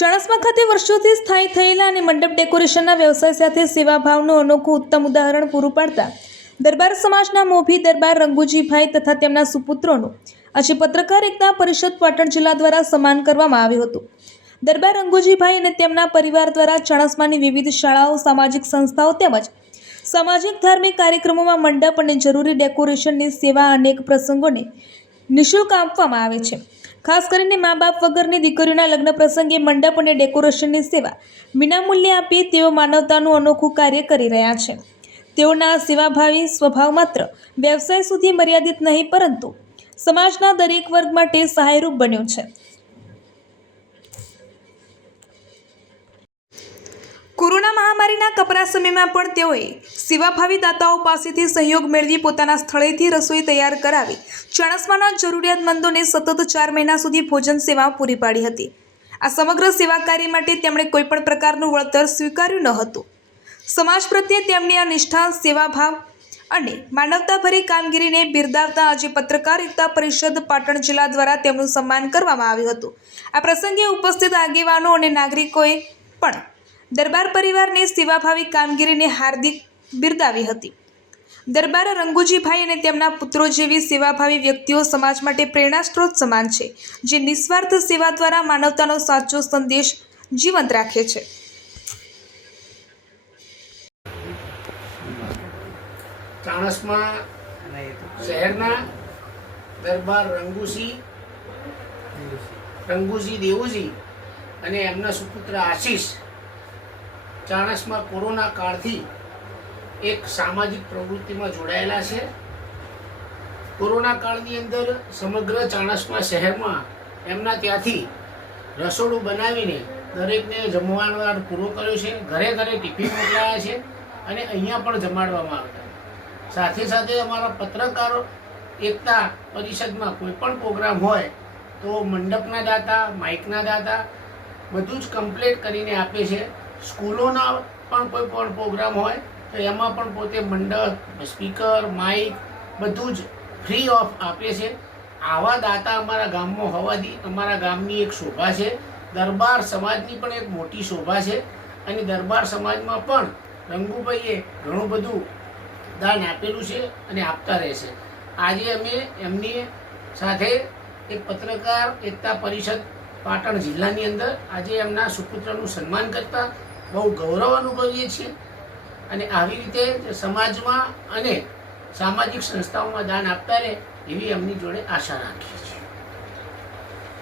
ચાણસ્મા ખાતે વર્ષોથી સ્થાયી થયેલા અને મંડપ ડેકોરેશનના વ્યવસાય સાથે સેવાભાવનું અનોખું ઉત્તમ ઉદાહરણ પૂરું પાડતા દરબાર સમાજના મોભી દરબાર રંગુજીભાઈ તથા તેમના સુપુત્રોનું આજે પત્રકાર એકતા પરિષદ પાટણ જિલ્લા દ્વારા સન્માન કરવામાં આવ્યું હતું। દરબાર રંગુજીભાઈ અને તેમના પરિવાર દ્વારા ચાણસ્માની વિવિધ શાળાઓ, સામાજિક સંસ્થાઓ તેમજ સામાજિક ધાર્મિક કાર્યક્રમોમાં મંડપ અને જરૂરી ડેકોરેશનની સેવા અનેક પ્રસંગોને નિઃશુલ્ક આપવામાં આવે છે। ખાસ કરીને મા બાપ વગરની દીકરીઓના લગ્ન પ્રસંગે મંડપ અને ડેકોરેશનની સેવા વિનામૂલ્યે આપી તેઓ માનવતાનું અનોખું કાર્ય કરી રહ્યા છે। તેઓના સેવાભાવી સ્વભાવ માત્ર વ્યવસાય સુધી મર્યાદિત નહીં પરંતુ સમાજના દરેક વર્ગ માટે સહાયરૂપ બન્યો છે। કોરોના મહામારીના કપરા સમયમાં પણ તેઓએ સેવાભાવી દાતાઓ પાસેથી સહયોગ મેળવી પોતાના સ્થળેથી રસોઈ તૈયાર કરાવી ચાણસ્માના જરૂરિયાતમંદોને સતત 4 મહિના સુધી ભોજન સેવા પૂરી પાડી હતી। આ સમગ્ર સેવા કાર્ય માટે તેમણે કોઈપણ પ્રકારનું વળતર સ્વીકાર્યું ન હતું। સમાજ પ્રત્યે તેમની આ નિષ્ઠા, સેવાભાવ અને માનવતાભરી કામગીરીને બિરદાવતા આજે પત્રકાર એકતા પરિષદ પાટણ જિલ્લા દ્વારા તેમનું સન્માન કરવામાં આવ્યું હતું। આ પ્રસંગે ઉપસ્થિત આગેવાનો અને નાગરિકોએ પણ દરબાર પરિવારની સેવાભાવી કામગીરીને હાર્દિક બિરદાવી હતી। દરબાર રંગુજીભાઈ અને તેમના પુત્રો જેવી સેવાભાવી વ્યક્તિઓ સમાજ માટે પ્રેરણા સ્ત્રોત સમાન છે, જે નિસ્વાર્થ સેવા દ્વારા માનવતાનો સાચો સંદેશ જીવંત રાખે છે। ચાણસ્મા શહેરના દરબાર રંગુજી દેવુજી અને એમના સુપુત્ર આશીષ ચાણસ્મા કોરોના કાળથી એક સામાજિક પ્રવૃત્તિમાં જોડાયેલા છે। કોરોના કાળની અંદર સમગ્ર ચાણસ્મા શહેરમાં એમના ત્યાંથી રસોડું બનાવીને દરેકને જમવાનો પૂરો કર્યો છે। ઘરે ઘરે ટિફિન મોકલાયા છે અને અહીંયા પણ જમાડવામાં આવતા। સાથે સાથે અમારા પત્રકારો એકતા પરિષદમાં કોઈ પણ પ્રોગ્રામ હોય તો મંડપના દાતા, માઇકના દાતા બધું જ કમ્પ્લીટ કરીને આપે છે। સ્કૂલોના પણ કોઈ પણ પ્રોગ્રામ હોય તો એમાં પણ પોતે મંડપ, સ્પીકર, માઇક બધું જ ફ્રી ઓફ આપે છે। આવા દાતા અમારા ગામમાં હોવાથી અમારા ગામની એક શોભા છે। દરબાર સમાજની પણ એક મોટી શોભા છે અને દરબાર સમાજમાં પણ રંગુભાઈએ ઘણું બધું દાન આપેલું છે અને આપતા રહેશે। આજે અમે એમની સાથે એક પત્રકાર એકતા પરિષદ પાટણ જિલ્લાની અંદર આજે એમના સુપુત્રનું સન્માન કરતા બહુ ગૌરવ અનુભવીએ છીએ અને આવી રીતે સમાજમાં અને સામાજિક સંસ્થાઓમાં દાન આપતા રહે એવી એમની જોડે આશા રાખીએ છીએ।